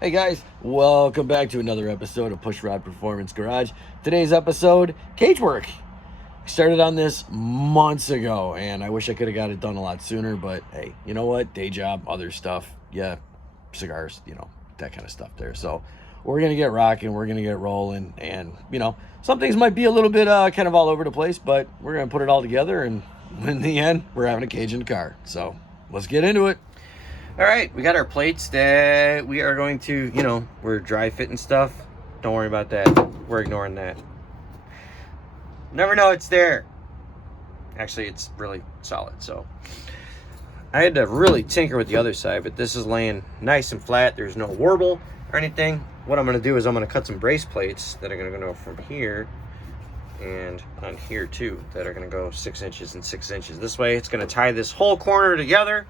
Hey guys, welcome back to another episode of Push Rod Performance Garage. Today's episode, cage work. I started on this months ago and I wish I could have got it done a lot sooner, but hey, you know what? Day job, other stuff, yeah, cigars, that kind of stuff there. So we're going to get rocking, we're going to get rolling, and some things might be a little bit kind of all over the place, but we're going to put it all together, and in the end, we're having a cage in the car. So let's get into it. All right, we got our plates that we are going to, we're dry fitting stuff. Don't worry about that. We're ignoring that. Never know it's there. Actually, it's really solid, so. I had to really tinker with the other side, but this is laying nice and flat. There's no warble or anything. What I'm gonna do is I'm gonna cut some brace plates that are gonna go from here and on here too, that are gonna go 6 inches and 6 inches. This way, it's gonna tie this whole corner together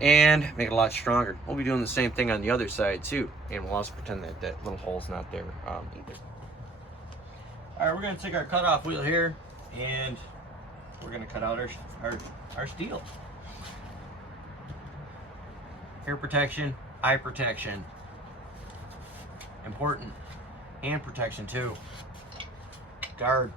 and make it a lot stronger. We'll be doing the same thing on the other side too, and we'll also pretend that that little hole's not there either. All right, we're gonna take our cutoff wheel here, and we're gonna cut out our steel. Ear protection, eye protection, important. Hand protection too. Guard.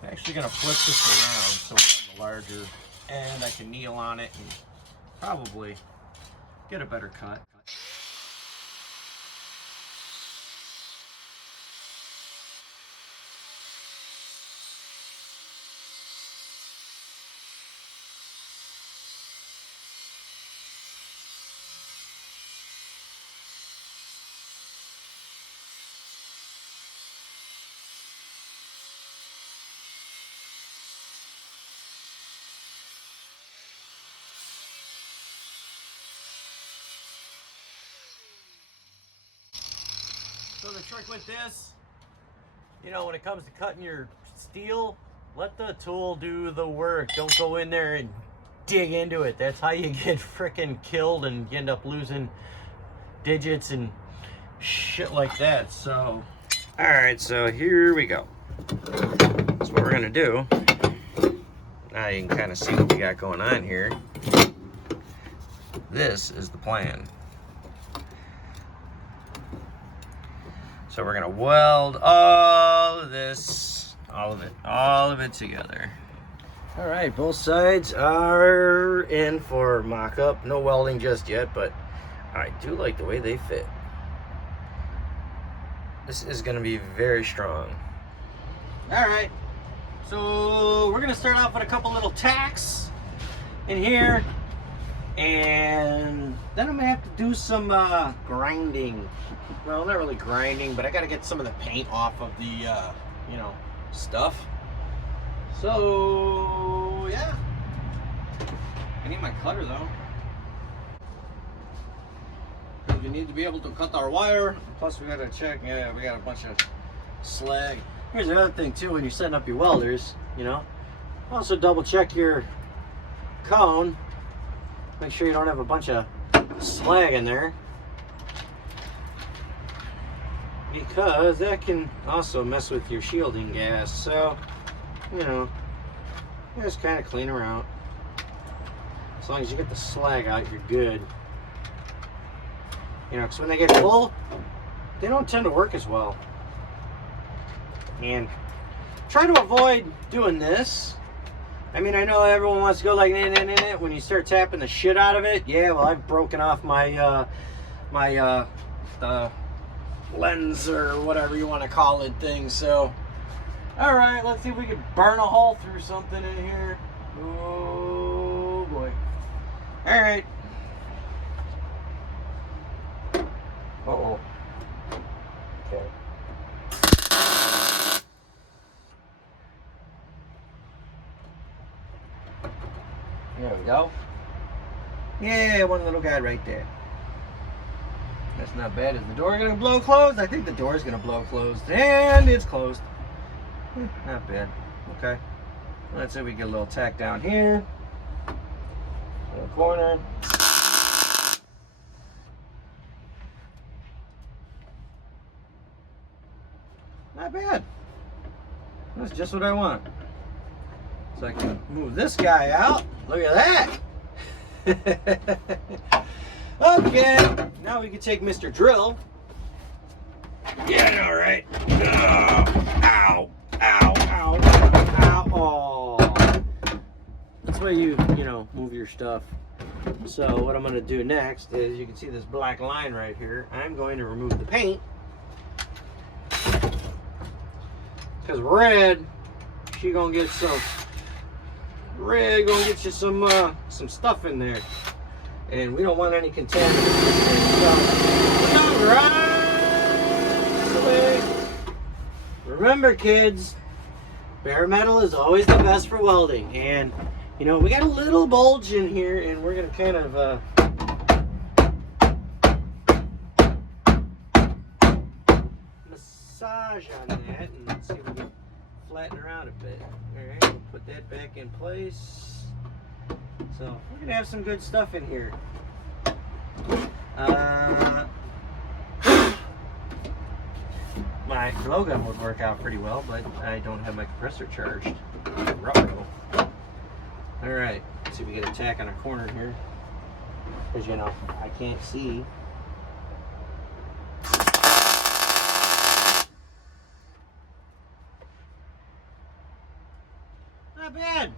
I'm actually gonna flip this around so we have the larger end. I can kneel on it and probably get a better cut. So the trick with this, when it comes to cutting your steel, let the tool do the work. Don't go in there and dig into it. That's how you get frickin' killed and you end up losing digits and shit like that. So, all right, so here we go. That's what we're gonna do. Now you can kind of see what we got going on here. This is the plan. So we're gonna weld all of this, all of it together. All right, both sides are in for mock-up. No welding just yet, but I do like the way they fit. This is gonna be very strong. All right, so we're gonna start off with a couple little tacks in here, and then I'm gonna have to do some grinding. Well, not really grinding, but I gotta get some of the paint off of the, stuff. So, yeah. I need my cutter though. We need to be able to cut our wire. Plus we gotta check, yeah, we got a bunch of slag. Here's the other thing too, when you're setting up your welders, also double check your cone. Make sure you don't have a bunch of slag in there, because that can also mess with your shielding gas. So, just kind of clean her out. As long as you get the slag out, you're good. Because when they get full, they don't tend to work as well. And try to avoid doing this. I mean, I know everyone wants to go like when you start tapping the shit out of it. Yeah, well, I've broken off my lens or whatever you want to call it thing. So, all right, let's see if we can burn a hole through something in here. Oh boy. All right. Uh-oh. Okay. There we go. Yeah, one little guy right there. That's not bad. Is the door gonna blow closed? I think the door is gonna blow closed, and it's closed. Not bad. Okay. Let's say we get a little tack down here, in the corner. Not bad. That's just what I want. So I can move this guy out. Look at that. Okay, now we can take Mr. Drill. Yeah, all right. Oh, ow, ow, ow, ow, oh. That's why you move your stuff. So what I'm gonna do next is, you can see this black line right here. I'm going to remove the paint. Because red, she gonna get some, red gonna get you some stuff in there. And we don't want any contaminants. All right. Remember, kids, bare metal is always the best for welding. And we got a little bulge in here, and we're gonna kind of massage on that and see if we can flatten her out a bit. All right, we'll put that back in place. So we're gonna have some good stuff in here. My blowgun would work out pretty well, but I don't have my compressor charged. Ruh-roh. All right, let's see if we get a tack on a corner here, because I can't see. Not bad.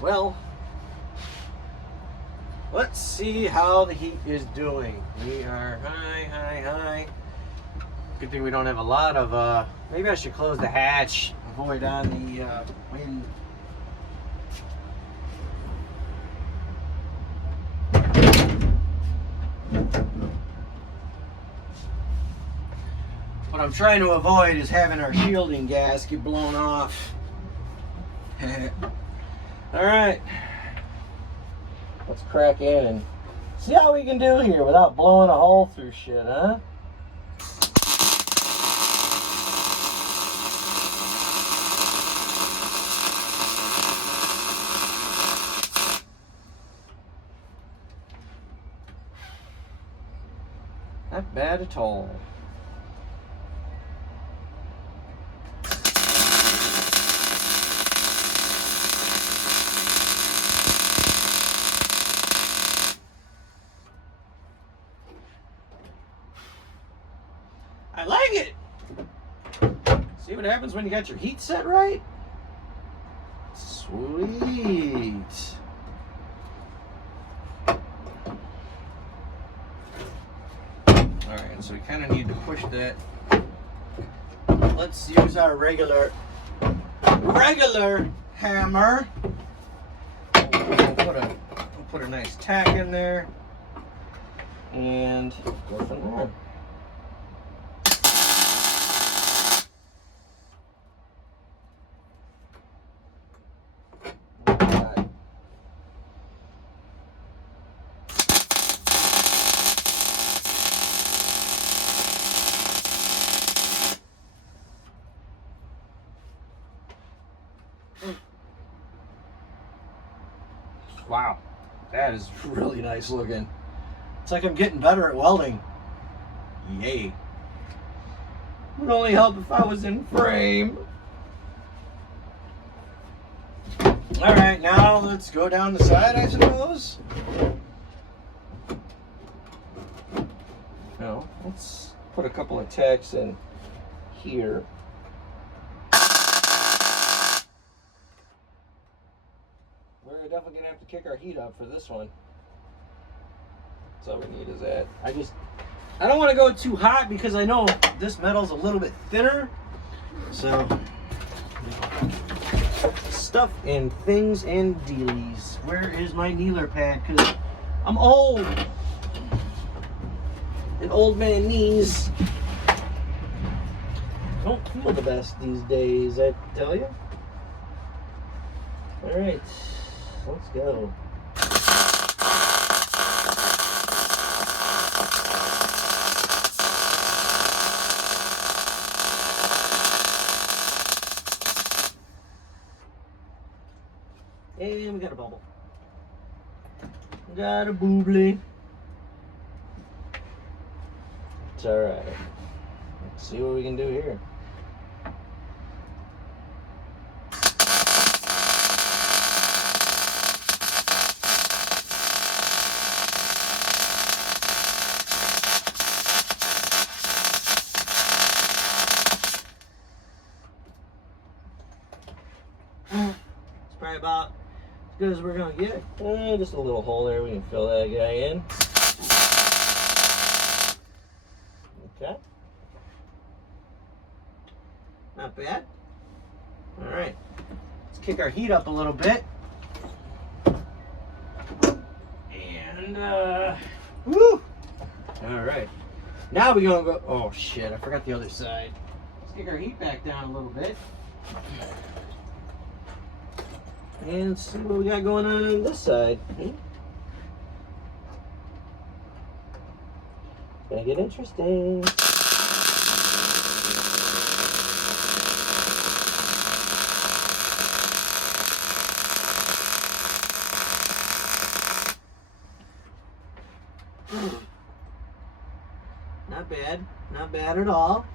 Well, let's see how the heat is doing. We are high. Good thing we don't have a lot of, maybe I should close the hatch, avoid on the wind. What I'm trying to avoid is having our shielding gas get blown off. All right, let's crack in and see how we can do here without blowing a hole through shit, huh? Not bad at all. I like it. See what happens when you got your heat set right? Sweet. Alright, so we kind of need to push that. Let's use our regular hammer. We'll put a nice tack in there and go from there. Wow, that is really nice looking. It's like I'm getting better at welding. Yay. Would only help if I was in frame. All right, now let's go down the side, I suppose. No, let's put a couple of tacks in here. We're definitely gonna have to kick our heat up for this one. That's all we need is that. I don't want to go too hot because I know this metal's a little bit thinner. So stuff and things and dealies. Where is my kneeler pad? Because I'm old. And old man knees don't feel the best these days, I tell you. All right. Let's go. And we got a bubble. Got a boobly. It's all right. Let's see what we can do here. It's probably about as good as we're gonna get. Just a little hole there, we can fill that guy in. Okay. Not bad. All right, let's kick our heat up a little bit. And, woo! All right. Now we're gonna go, oh shit, I forgot the other side. Let's kick our heat back down a little bit. And see what we got going on this side. It's gonna get interesting. Not bad. Not bad at all.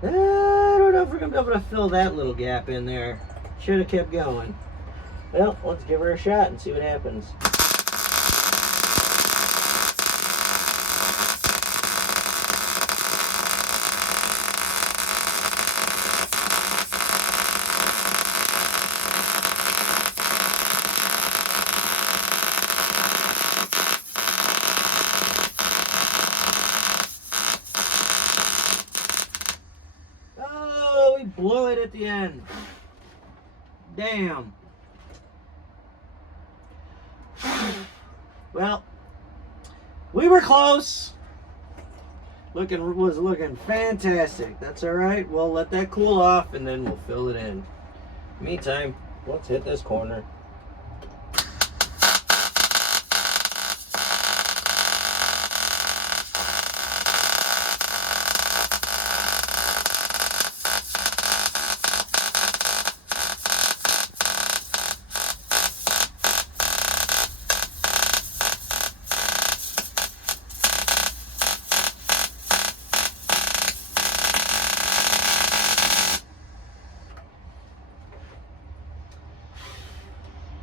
I don't know if we're going to be able to fill that little gap in there. Should have kept going. Well, let's give her a shot and see what happens. Blew it at the end. Damn. Well, we were close. Was looking fantastic. That's all right. We'll let that cool off and then we'll fill it in. Meantime, let's hit this corner.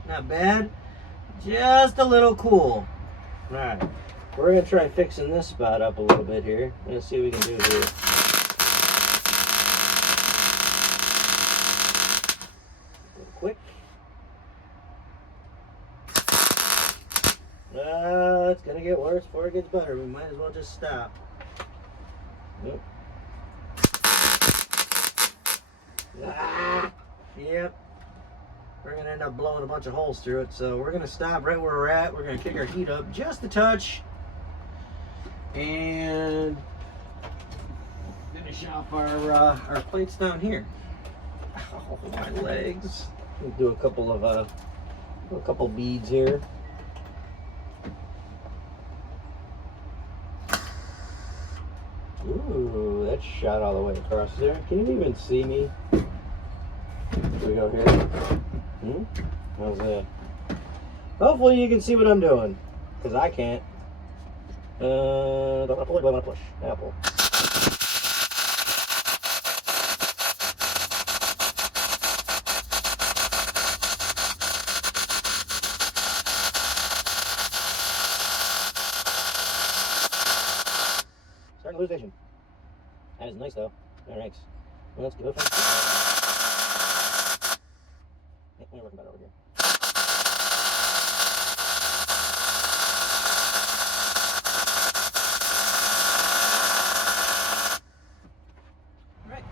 Not bad, just a little cool. All right, we're gonna try fixing this spot up a little bit here. Let's see what we can do here. Real quick. It's gonna get worse before it gets better. We might as well just stop. Yep. Yep. We're going to end up blowing a bunch of holes through it. So we're going to stop right where we're at. We're going to kick our heat up just a touch. And finish off our plates down here. Oh, my legs. We'll do a couple beads here. Ooh, that shot all the way across there. Can you even see me? Here we go here. How's that? Hopefully you can see what I'm doing, because I can't. Don't want to pull it, do I want to push? Apple. Starting to lose vision. That is nice though. Alright. Well, let's go from we're working better over here. Right.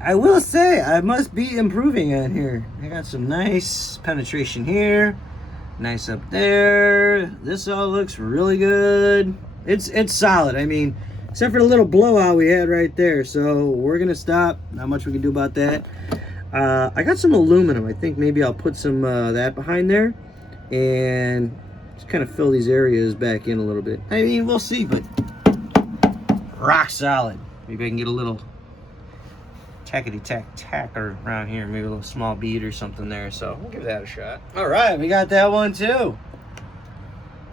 I will say I must be improving on here. I got some nice penetration here, nice up there. This all looks really good. It's solid. I mean, except for the little blowout we had right there. So we're gonna stop. Not much we can do about that. I got some aluminum. I think maybe I'll put some that behind there and just kind of fill these areas back in a little bit. I mean, we'll see, but rock solid. Maybe I can get a little tackety-tack around here. Maybe a little small bead or something there. So we'll give that a shot. All right, we got that one too.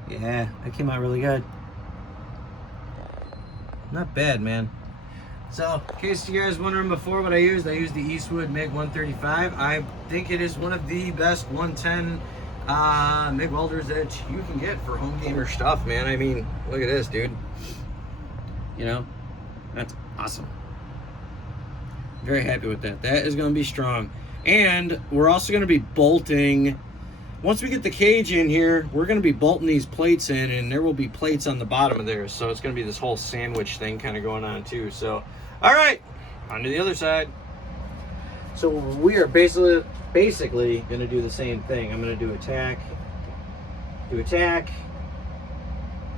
Yeah, that came out really good. Not bad, man. So, in case you guys wondering before what I used the Eastwood MiG 135. I think it is one of the best 110 MIG welders that you can get for home gamer stuff, man. I mean, look at this, dude. You know, that's awesome. Very happy with that. That is going to be strong. And we're also going to be bolting, once we get the cage in here, we're going to be bolting these plates in, and there will be plates on the bottom of there. So it's going to be this whole sandwich thing kind of going on too. So, all right, on to the other side. So we are basically going to do the same thing. I'm going to do attack,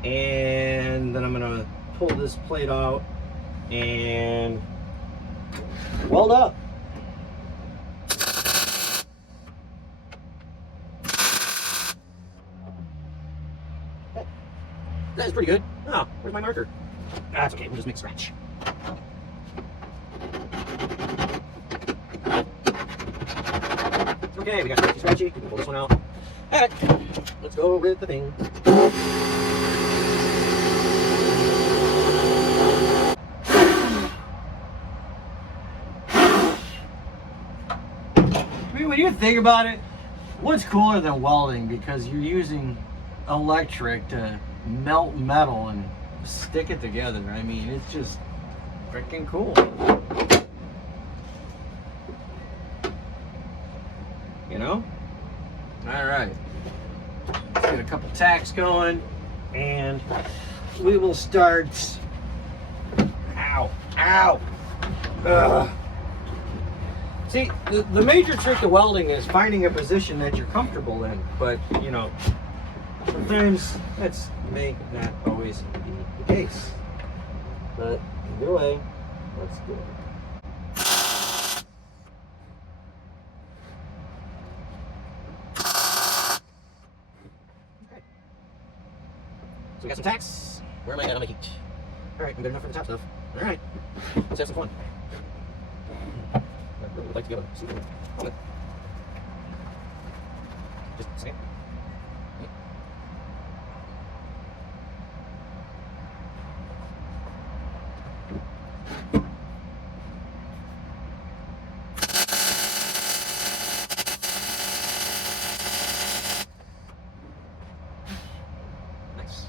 and then I'm going to pull this plate out and weld up. That is pretty good. Oh, where's my marker? That's okay, we'll just make a scratch. Okay, we got scratchy scratchy. We can pull this one out. Alright, let's go with the thing. I mean, when you think about it, what's cooler than welding? Because you're using electric to melt metal and stick it together. I mean, it's just freaking cool. You know? Alright. Let's get a couple tacks going and we will start. Ow. Ow. Ugh. See, the major trick to welding is finding a position that you're comfortable in, but you know, sometimes that's may not always be the case. But either way, let's do it. Okay. So we got some tacks. Where am I at on my heat? Alright, I'm good enough for the top stuff. Alright, let's have some fun. I really would like to be able to see them. Just a second. Nice.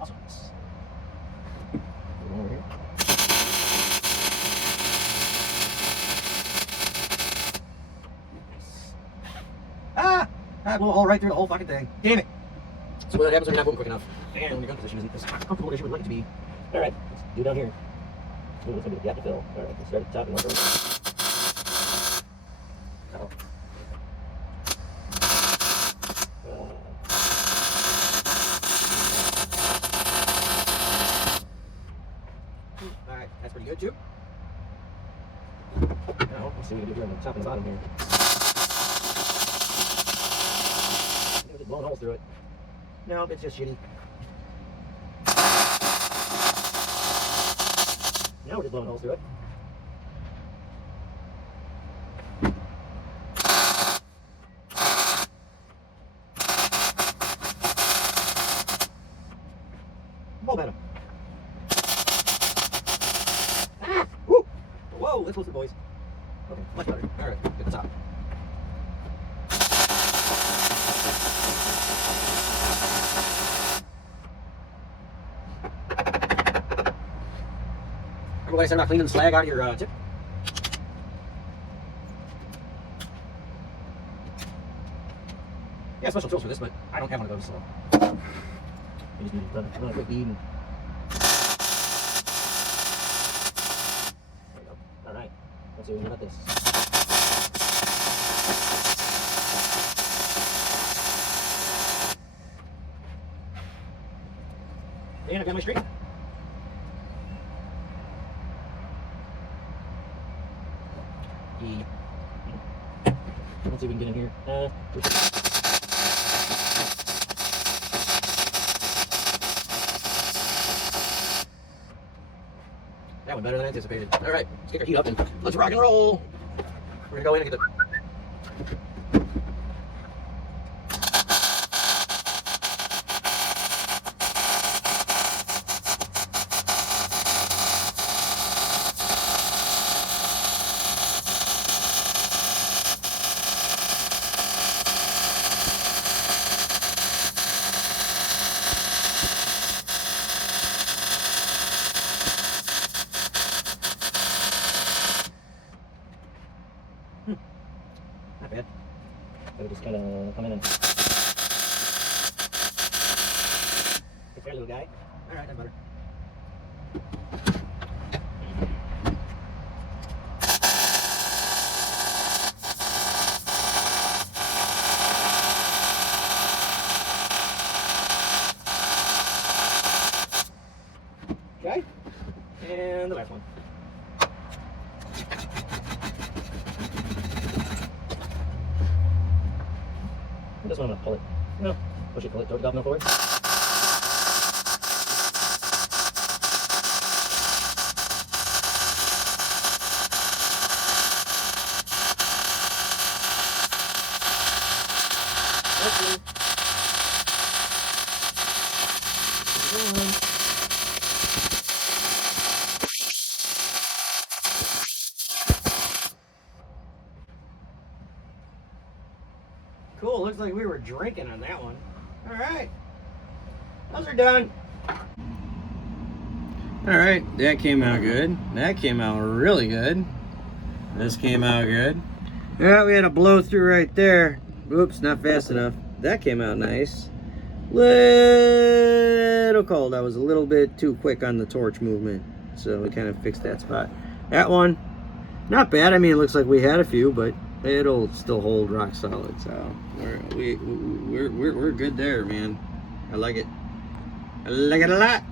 Also nice. Over here. Ah! I blew a hole right through the whole fucking thing. Damn it! So what happens when you're not moving quick enough? And when your gun position isn't as comfortable as you would like it to be. Alright, let's do down here. Ooh, it's gonna be a gap to fill. Alright, let's start at the top and work over. Uh-oh. Alright, that's pretty good too. Now, let's see what we can do here on the top and the bottom here. We're just blowing holes through it. No, it's just shitty. Now we're just blowing holes through it. Bolt at him. Ah! Woo! Whoa, let's close it, boys. Okay, much better. Alright, get the top. Remember what I said about cleaning the slag out of your tip? Yeah, special tools for this, but I don't have one of those, so you just need to run a quick bead and there you go. Alright, let's see what we got this. And I've got my string. Let's see if we can get in here. That went better than I anticipated. All right, let's get our heat up and let's rock and roll. We're gonna go in and get the. Not bad. I would just kind of come in and... Good little guy. All right, that's better. Okay, and the last one. This one I'm gonna pull it. No, push it, pull it, throw it up, no forward. Cool, looks like we were drinking on that one. All right, those are done. All right, that came out good. That came out really good. This came out good. Yeah, we had a blow through right there. Oops, not fast enough. That came out nice. Little cold. I was a little bit too quick on the torch movement, so we kind of fixed that spot. That one, not bad. I mean, it looks like we had a few, but it'll still hold rock solid. So we're good there, man. I like it. I like it a lot.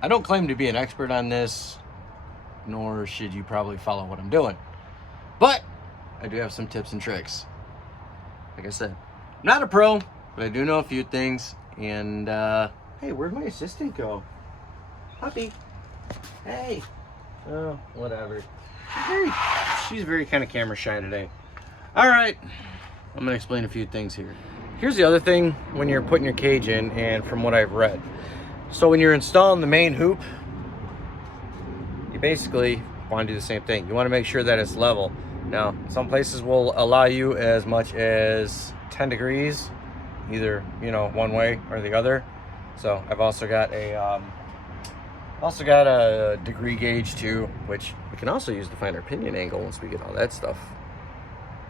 I don't claim to be an expert on this, nor should you probably follow what I'm doing, but I do have some tips and tricks. Like I said, I'm not a pro, but I do know a few things. And hey, where'd my assistant go? Puppy. Hey. Oh, whatever. She's very kind of camera shy today. All right, I'm gonna explain a few things here. Here's the other thing when you're putting your cage in, and from what I've read. So when you're installing the main hoop, you basically want to do the same thing. You want to make sure that it's level. Now, some places will allow you as much as 10 degrees, either, you know, one way or the other. So I've also got a degree gauge too, which we can also use to find our pinion angle once we get all that stuff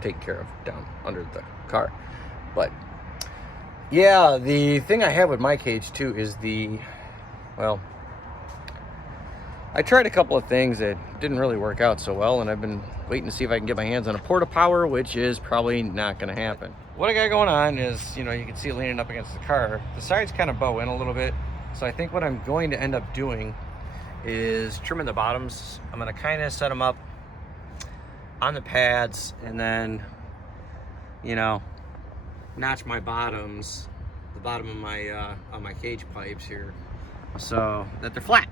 taken care of down under the car. But yeah, the thing I have with my cage too is well, I tried a couple of things that didn't really work out so well, and I've been waiting to see if I can get my hands on a porta power, which is probably not going to happen. What I got going on is, you know, you can see it leaning up against the car. The sides kind of bow in a little bit, so I think what I'm going to end up doing is trimming the bottoms. I'm going to kind of set them up on the pads, and then, you know, notch my bottoms, the bottom of my cage pipes here, so that they're flat.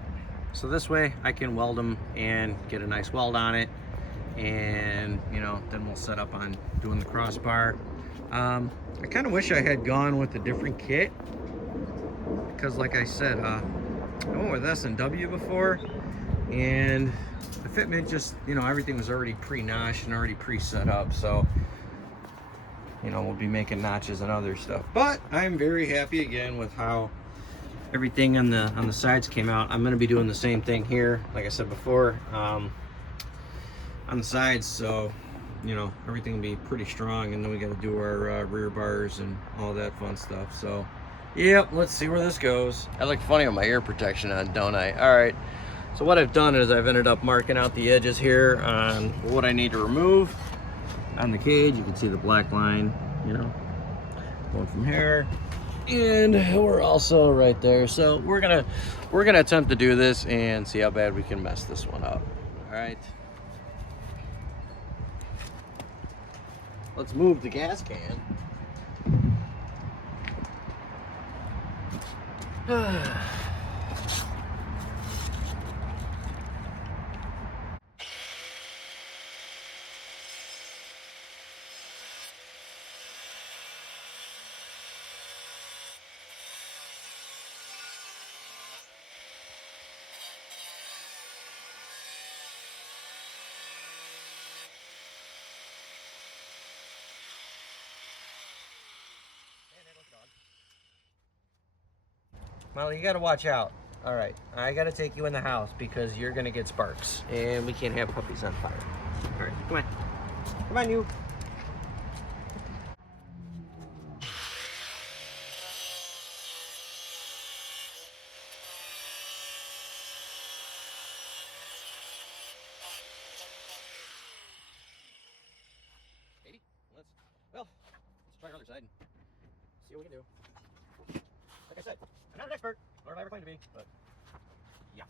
So this way I can weld them and get a nice weld on it, and you know, then we'll set up on doing the crossbar. I kind of wish I had gone with a different kit, because like I said, I went with S&W before, and the fitment just, you know, everything was already pre-notched and already pre-set up, so you know, we'll be making notches and other stuff. But I'm very happy again with how everything on the sides came out. I'm going to be doing the same thing here, like I said before, on the sides, so you know, everything will be pretty strong, and then we got to do our rear bars and all that fun stuff. So yep, let's see where this goes. I look funny with my ear protection on, don't I? All right, so what I've done is I've ended up marking out the edges here on what I need to remove on the cage. You can see the black line, you know, going from here, and we're also right there. So we're gonna attempt to do this and see how bad we can mess this one up. All right, let's move the gas can. Molly, you gotta watch out. All right, I gotta take you in the house because you're gonna get sparks, and we can't have puppies on fire. All right, come on. Come on, you. Well, let's try our other side and see what we can do. Like I said, I'm not an expert, nor have I ever claimed to be, but yeah.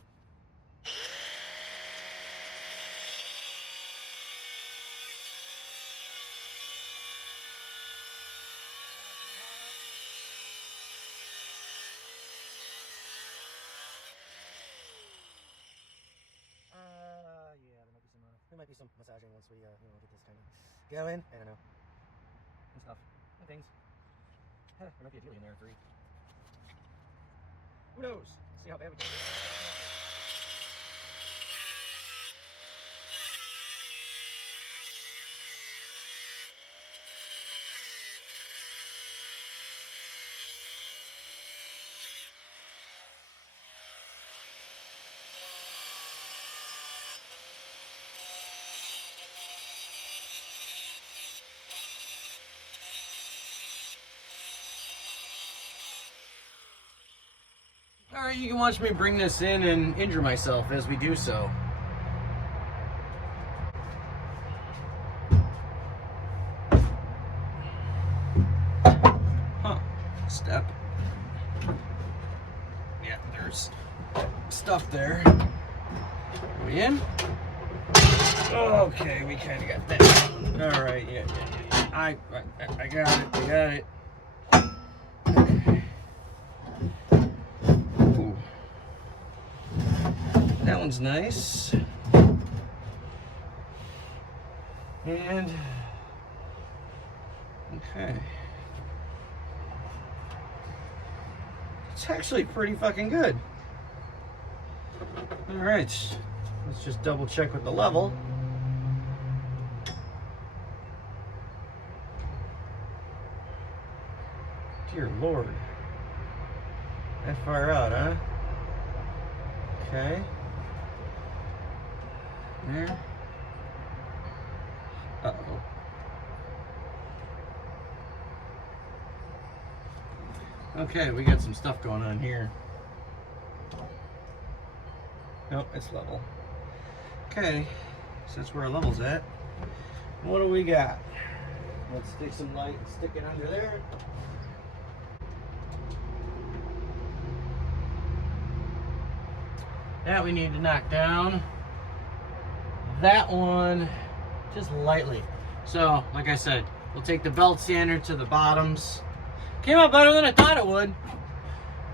Yeah, there might be some massaging once we, get this kind of going. I don't know. And stuff. And things. There might be a dealie in there, 3. Who knows? See how bad we can. Alright, you can watch me bring this in and injure myself as we do so. Huh. Step. Yeah, there's stuff there. Are we in? Okay, we kind of got that. Alright, yeah. I got it, I got it. That one's nice. And okay. It's actually pretty fucking good. Alright. Let's just double check with the level. Dear Lord. That far out, huh? Okay. There. Uh-oh. Okay, we got some stuff going on here. Nope, it's level. Okay, so that's where our level's at. What do we got? Let's stick some light and stick it under there. That we need to knock down. That one just lightly. So, like I said, we'll take the belt sander to the bottoms. Came out better than I thought it would.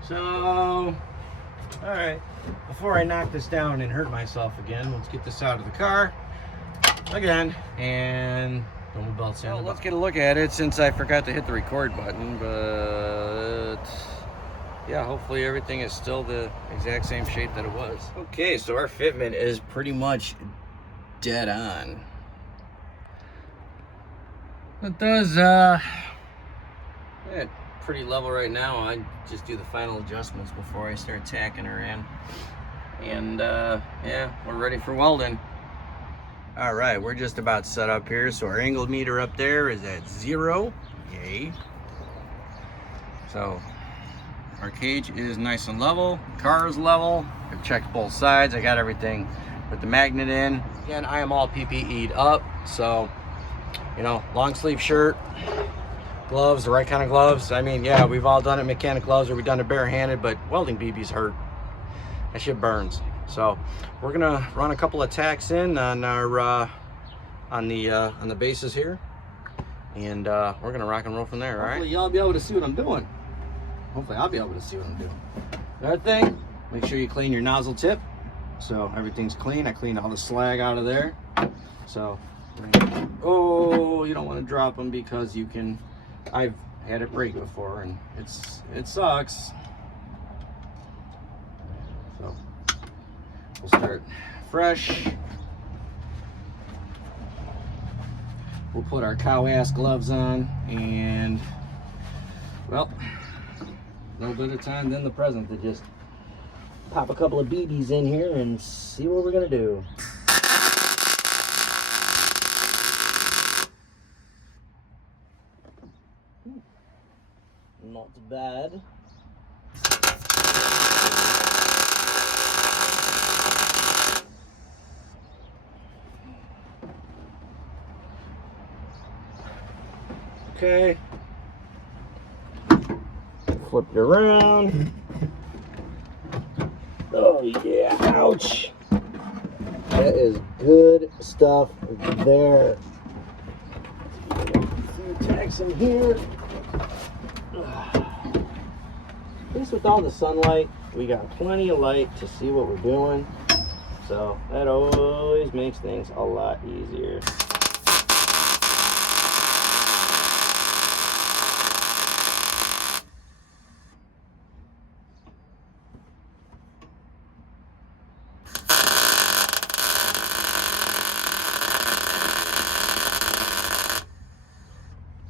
So, alright. Before I knock this down and hurt myself again, let's get this out of the car again and double belt sander. Well, let's get a look at it since I forgot to hit the record button, but yeah, hopefully everything is still the exact same shape that it was. Okay, so our fitment is pretty much dead on. It does, yeah, pretty level right now. I just do the final adjustments before I start tacking her in. And, yeah, we're ready for welding. All right, we're just about set up here. So our angle meter up there is at 0. Yay. So our cage is nice and level. Car is level. I've checked both sides. I got everything with the magnet in. Again, I am all PPE'd up. So, you know, long sleeve shirt, gloves, the right kind of gloves. I mean, yeah, we've all done it mechanic gloves or we've done it barehanded, but welding BBs hurt. That shit burns. So we're gonna run a couple of tacks in on our on the bases here, and we're gonna rock and roll from there. All right. Hopefully y'all be able to see what I'm doing. Hopefully I'll be able to see what I'm doing. Another thing, make sure you clean your nozzle tip so everything's clean. I cleaned all the slag out of there. So, oh, you don't want to drop them because you can. I've had it break before, and it sucks. So we'll start fresh. We'll put our cow-ass gloves on, and well, no better time than the present to just pop a couple of BBs in here and see what we're gonna do. not bad. Okay. Flip it around. Oh yeah, ouch. That is good stuff there. A few tacks in here. At least with all the sunlight, we got plenty of light to see what we're doing. So that always makes things a lot easier.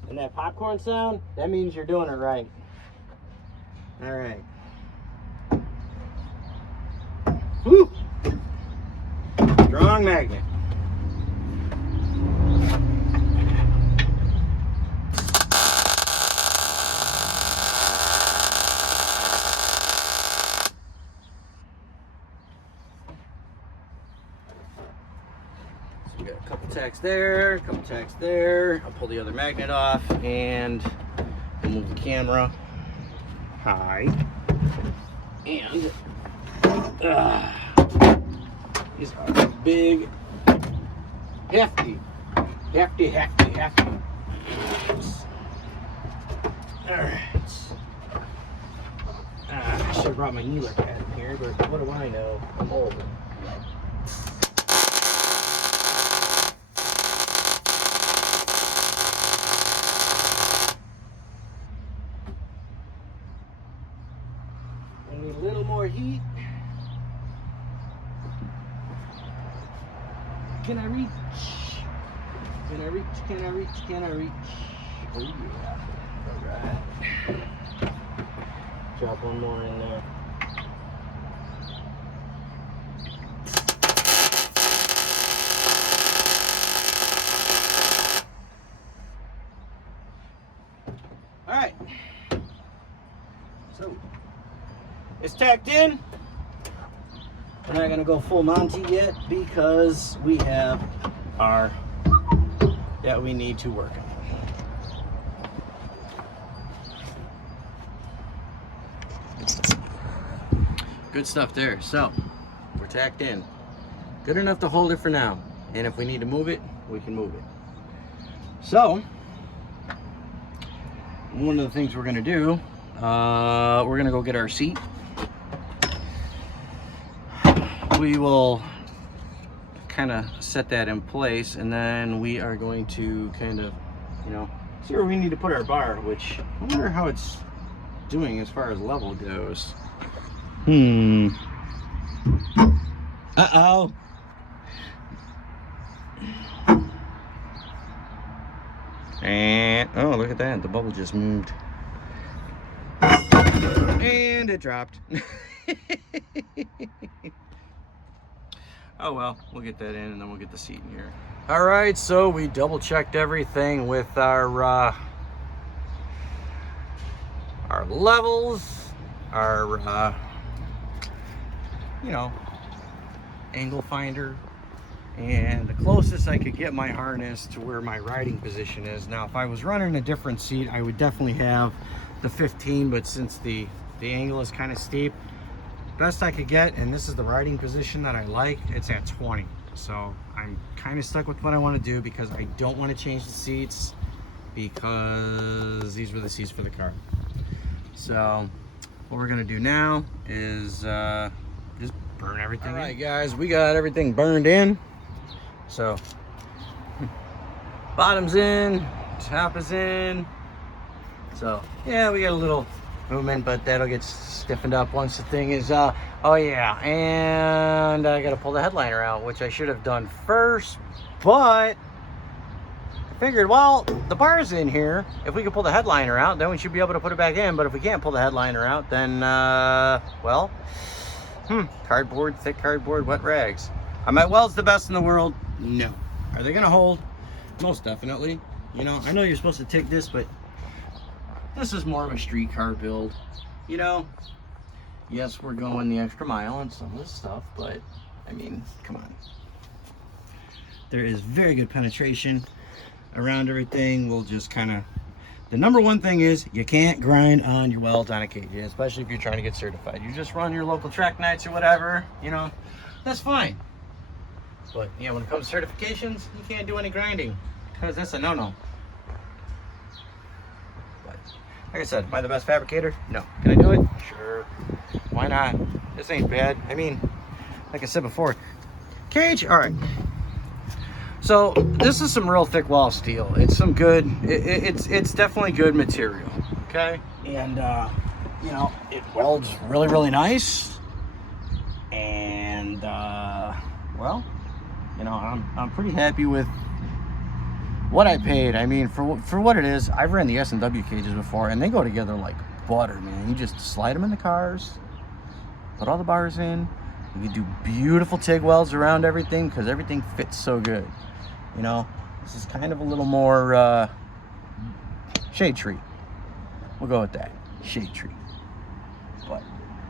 And that popcorn sound, that means you're doing it right. All right. Woo! Strong magnet. So we got a couple tacks there, a couple tacks there. I'll pull the other magnet off and we'll move the camera high. And these are big, hefty. All right. I should have brought my kneeler pad in here, but what do I know? I'm old. I need a little more heat. Can I reach? Can I reach? Can I reach? Can I reach? Oh yeah. Alright. Drop one more in there. Alright. So it's tacked in. We're not going to go full Monty yet because we have our that we need to work on. Good stuff there. So we're tacked in. Good enough to hold it for now. And if we need to move it, we can move it. So one of the things we're going to do, we're going to go get our seat. We will kind of set that in place, and then we are going to kind of, you know, see where we need to put our bar, which I wonder how it's doing as far as level goes. Uh-oh. And, oh, look at that. The bubble just moved. And it dropped. Oh well, we'll get that in and then we'll get the seat in here. All right, so we double checked everything with our levels, our you know, angle finder, and the closest I could get my harness to where my riding position is. Now, if I was running a different seat, I would definitely have the 15, but since the angle is kind of steep, best I could get, and this is the riding position that I like, it's at 20. So I'm kind of stuck with what I want to do because I don't want to change the seats because these were the seats for the car. So what we're going to do now is just burn everything in. All right, guys, we got everything burned in. So bottom's in, top is in. So yeah, we got a little movement, but that'll get stiffened up once the thing is oh yeah, and I gotta pull the headliner out, which I should have done first, but I figured, well, the bar's in here. If we can pull the headliner out, then we should be able to put it back in. But if we can't pull the headliner out, then well, cardboard, thick cardboard, wet rags. Am I Welds the best in the world? No. Are they gonna hold? Most definitely. You know, I know you're supposed to take this, but this is more of a street car build. You know, yes, we're going the extra mile on some of this stuff, but I mean, come on. There is very good penetration around everything. We'll just kind of, the number one thing is you can't grind on your welds on a KJ, especially if you're trying to get certified. You just run your local track nights or whatever, you know, that's fine. But yeah, when it comes to certifications, you can't do any grinding because that's a no-no. But like I said, am I the best fabricator? No. Can I do it? Sure. Why not? This ain't bad. I mean, like I said before, cage, all right. So this is some real thick wall steel. It's some good, it's definitely good material, okay? And you know, it welds really, really nice. And well, you know, I'm pretty happy with what I paid. I mean, for what it is, I've ran the S&W cages before, and they go together like butter, man. You just slide them in the cars, put all the bars in. You can do beautiful TIG welds around everything because everything fits so good. You know, this is kind of a little more shade tree. We'll go with that, shade tree. But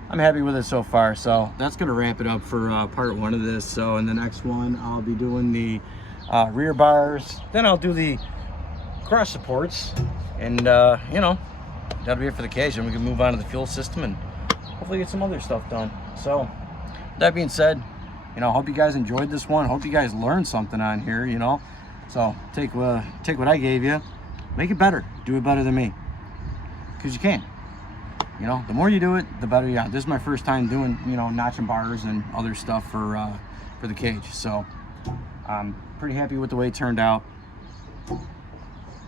I'm happy with it so far. So that's gonna wrap it up for part one of this. So in the next one, I'll be doing the rear bars. Then I'll do the cross supports, and you know, that'll be it for the cage. And we can move on to the fuel system and hopefully get some other stuff done. So that being said, you know, hope you guys enjoyed this one. Hope you guys learned something on here, you know. So take what I gave you, make it better. Do it better than me, because you can. You know, the more you do it, the better you are. This is my first time doing, you know, notching bars and other stuff for the cage. So I'm pretty happy with the way it turned out.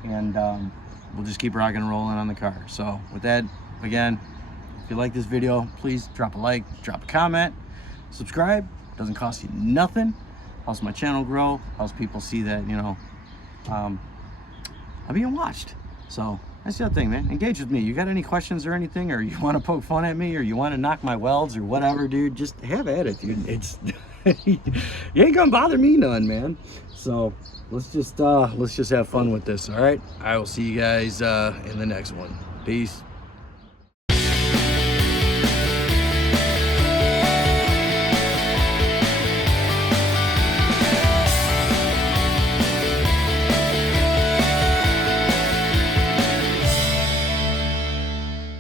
And we'll just keep rocking and rolling on the car. So with that, again, if you like this video, please drop a like, drop a comment, subscribe. Doesn't cost you nothing. Helps my channel grow. Helps people see that, you know, I'm being watched. So that's the other thing, man. Engage with me. You got any questions or anything, or you want to poke fun at me, or you want to knock my welds or whatever, dude, just have at it, dude. It's you ain't gonna bother me none, man. So let's just have fun with this. All right, I will see you guys in the next one. Peace.